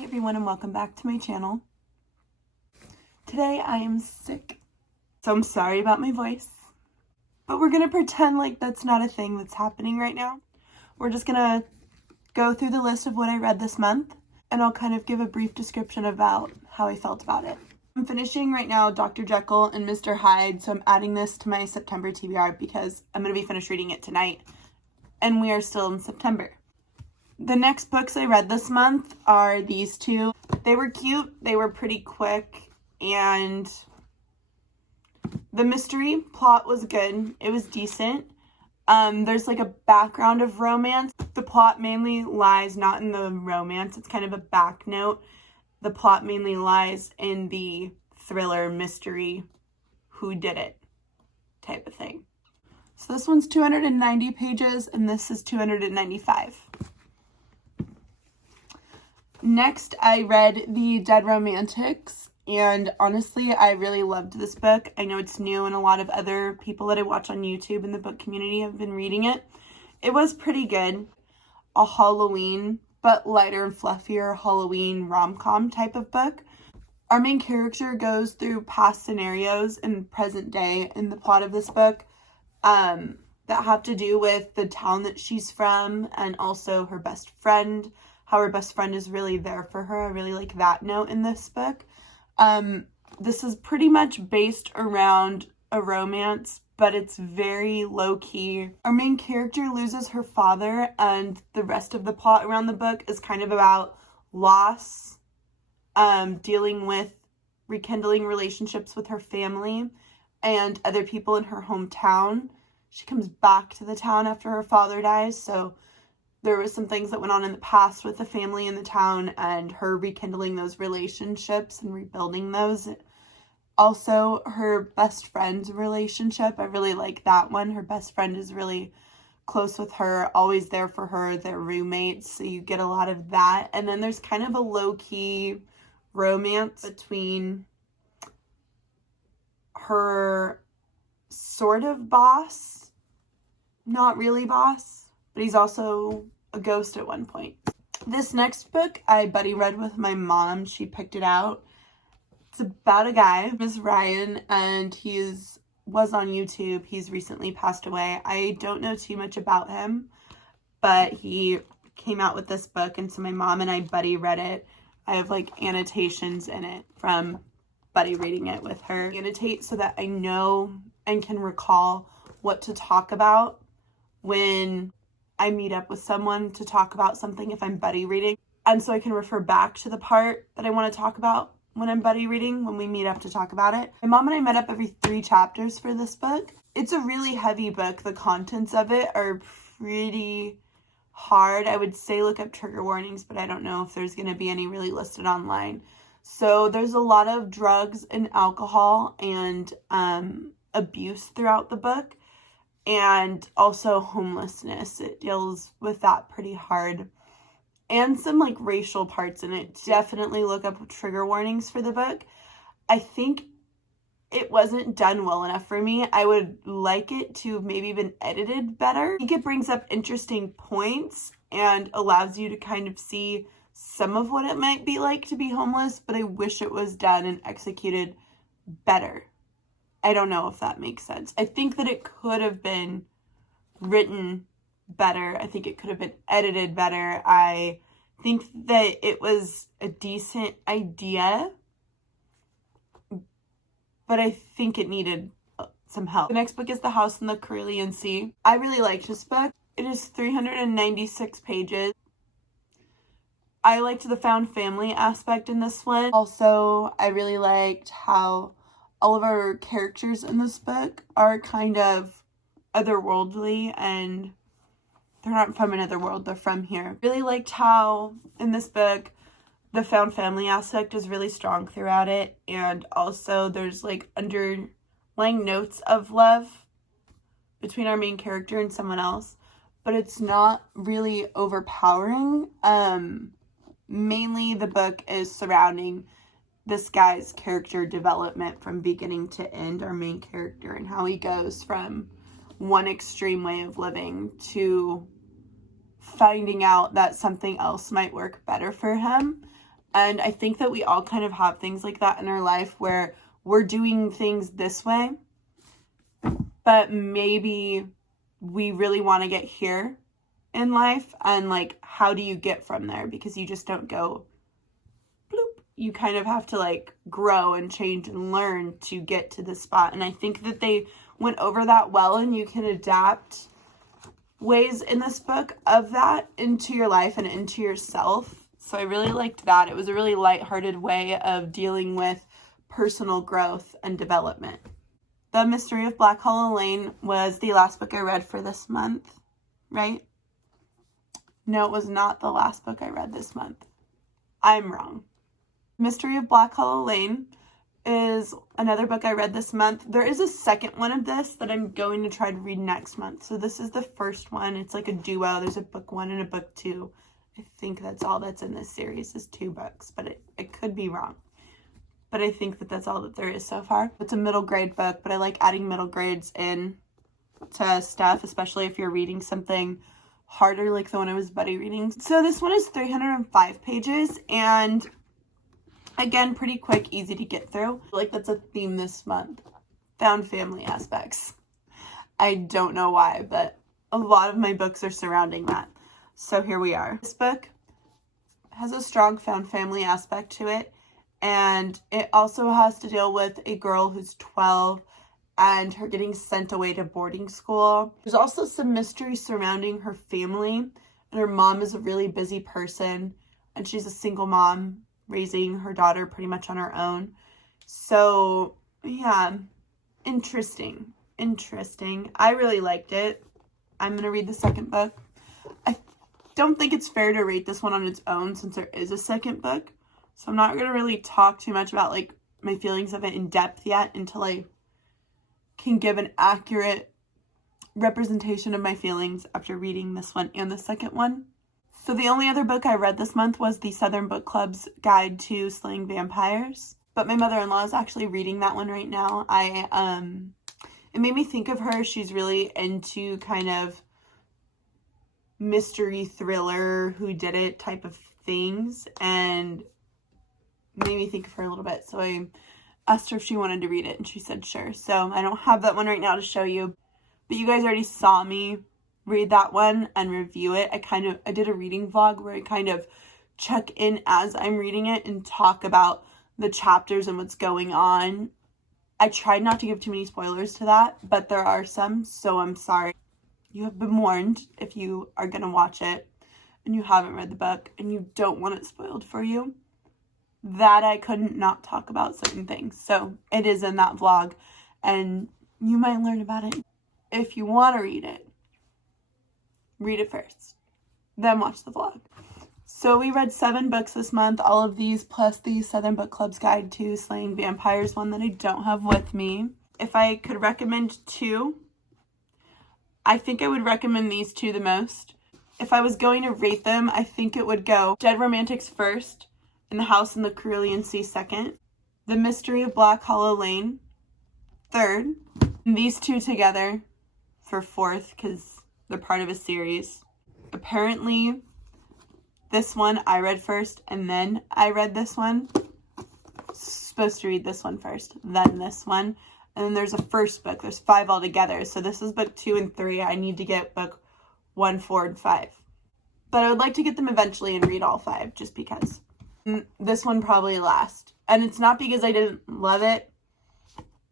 Hey everyone, and welcome back to my channel. Today I am sick, so I'm sorry about my voice, but we're gonna pretend like that's not a thing that's happening right now. We're just gonna go through the list of what I read this month, and I'll kind of give a brief description about how I felt about it. I'm finishing right now Dr. Jekyll and Mr. Hyde, so I'm adding this to my September TBR because I'm gonna be finished reading it tonight, and we are still in September. The next books I read this month are these two. They were cute, they were pretty quick, and the mystery plot was good. It was decent. There's like a background of romance. The plot mainly lies not in the romance, it's kind of a back note. The plot mainly lies in the thriller mystery, who did it type of thing. So this one's 290 pages and this is 295. Next, I read The Dead Romantics, and honestly, I really loved this book. I know it's new, and a lot of other people that I watch on YouTube in the book community have been reading it. It was pretty good. A Halloween, but lighter and fluffier Halloween rom-com type of book. Our main character goes through past scenarios in present day in the plot of this book that have to do with the town that she's from and also her best friend. How her best friend is really there for her. I really like that note in this book. This is pretty much based around a romance, but it's very low-key. Our main character loses her father, and the rest of the plot around the book is kind of about loss, dealing with rekindling relationships with her family and other people in her hometown. She comes back to the town after her father dies, so there was some things that went on in the past with the family in the town and her rekindling those relationships and rebuilding those. Also, her best friend's relationship, I really like that one. Her best friend is really close with her, always there for her. They're roommates, so you get a lot of that. And then there's kind of a low-key romance between her sort of boss, not really boss, but he's also a ghost at one point. This next book I buddy read with my mom. She picked it out. It's about a guy, Miss Ryan, and was on YouTube. He's recently passed away. I don't know too much about him, but he came out with this book, and so my mom and I buddy read it. I have like annotations in it from buddy reading it with her. Annotate so that I know and can recall what to talk about when I meet up with someone to talk about something if I'm buddy reading. And so I can refer back to the part that I want to talk about when I'm buddy reading, when we meet up to talk about it. My mom and I met up every 3 chapters for this book. It's a really heavy book. The contents of it are pretty hard. I would say look up trigger warnings, but I don't know if there's going to be any really listed online. So there's a lot of drugs and alcohol and abuse throughout the book. And also homelessness. It deals with that pretty hard. And some like racial parts in it. Definitely look up trigger warnings for the book. I think it wasn't done well enough for me. I would like it to have maybe been edited better. I think it brings up interesting points and allows you to kind of see some of what it might be like to be homeless, but I wish it was done and executed better. I don't know if that makes sense. I think that it could have been written better. I think it could have been edited better. I think that it was a decent idea, but I think it needed some help. The next book is The House in the Cerulean Sea. I really liked this book. It is 396 pages. I liked the found family aspect in this one. Also, I really liked how all of our characters in this book are kind of otherworldly, and they're not from another world, they're from here. Really liked how in this book the found family aspect is really strong throughout it, and also there's like underlying notes of love between our main character and someone else, but it's not really overpowering. Mainly the book is surrounding this guy's character development from beginning to end, our main character, and how he goes from one extreme way of living to finding out that something else might work better for him. And I think that we all kind of have things like that in our life where we're doing things this way, but maybe we really want to get here in life, and like, how do you get from there? Because you just don't go bloop. You kind of have to like grow and change and learn to get to this spot. And I think that they went over that well, and you can adapt ways in this book of that into your life and into yourself. So I really liked that. It was a really lighthearted way of dealing with personal growth and development. The Mystery of Black Hollow Lane was the last book I read for this month, right? No, it was not the last book I read this month. I'm wrong. Mystery of Black Hollow Lane is another book I read this month. There is a second one of this that I'm going to try to read next month. So this is the first one. It's like a duo. There's a book 1 and a book 2. I think that's all that's in this series is 2 books, but it could be wrong. But I think that that's all that there is so far. It's a middle grade book, but I like adding middle grades in to stuff, especially if you're reading something harder like the one I was buddy reading. So this one is 305 pages, and again, pretty quick, easy to get through. Like, that's a theme this month. Found family aspects. I don't know why, but a lot of my books are surrounding that. So here we are. This book has a strong found family aspect to it, and it also has to deal with a girl who's 12 and her getting sent away to boarding school. There's also some mystery surrounding her family, and her mom is a really busy person, and she's a single mom raising her daughter pretty much on her own. So yeah, interesting. I really liked it. I'm gonna read the second book. I don't think it's fair to rate this one on its own since there is a second book, so I'm not gonna really talk too much about like my feelings of it in depth yet until I can give an accurate representation of my feelings after reading this one and the second one. So the only other book I read this month was the Southern Book Club's Guide to Slaying Vampires. But my mother-in-law is actually reading that one right now. It made me think of her. She's really into kind of mystery thriller, whodunit type of things, and made me think of her a little bit. So I asked her if she wanted to read it, and she said sure. So I don't have that one right now to show you, but you guys already saw me read that one and review it. I did a reading vlog where I kind of check in as I'm reading it and talk about the chapters and what's going on. I tried not to give too many spoilers to that, but there are some, so I'm sorry. You have been warned if you are going to watch it and you haven't read the book and you don't want it spoiled for you, that I couldn't not talk about certain things. So it is in that vlog, and you might learn about it. If you want to read it first, then watch the vlog. So we read 7 books this month, all of these plus the Southern Book Club's Guide to Slaying Vampires, one that I don't have with me. If I could recommend 2, I think I would recommend these 2 the most. If I was going to rate them, I think it would go Dead Romantics first, and The House in the Cerulean Sea second, The Mystery of Black Hollow Lane third, and these 2 together for 4th because they're part of a series. Apparently, this one I read first, and then I read this one. Supposed to read this one first, then this one. And then there's a first book. There's 5 altogether. So this is book 2 and 3. I need to get book 1, 4, and 5. But I would like to get them eventually and read all 5, just because. And this one probably last. And it's not because I didn't love it.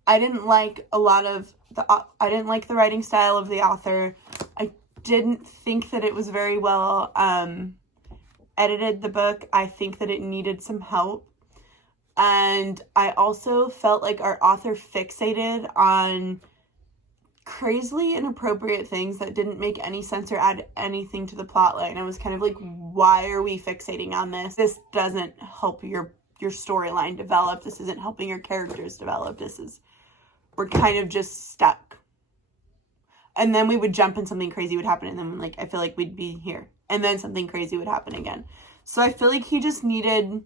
I didn't like I didn't like the writing style of the author. I didn't think that it was very well edited, the book. I think that it needed some help. And I also felt like our author fixated on crazily inappropriate things that didn't make any sense or add anything to the plot line. I was kind of like, why are we fixating on this? This doesn't help your storyline develop. This isn't helping your characters develop. We're kind of just stuck. And then we would jump and something crazy would happen, and then like I feel like we'd be here. And then something crazy would happen again. So I feel like he just needed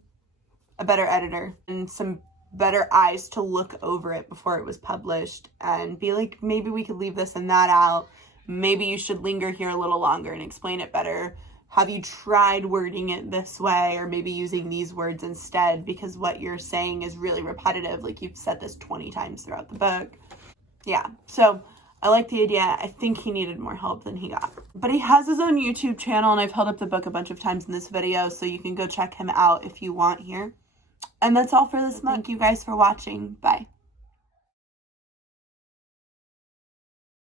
a better editor and some better eyes to look over it before it was published and be like, maybe we could leave this and that out. Maybe you should linger here a little longer and explain it better. have you tried wording it this way, or maybe using these words instead, because what you're saying is really repetitive. Like, you've said this 20 times throughout the book. Yeah, so I like the idea. I think he needed more help than he got. But he has his own YouTube channel, and I've held up the book a bunch of times in this video, so you can go check him out if you want here. And that's all for this month. Thank you guys for watching. Bye.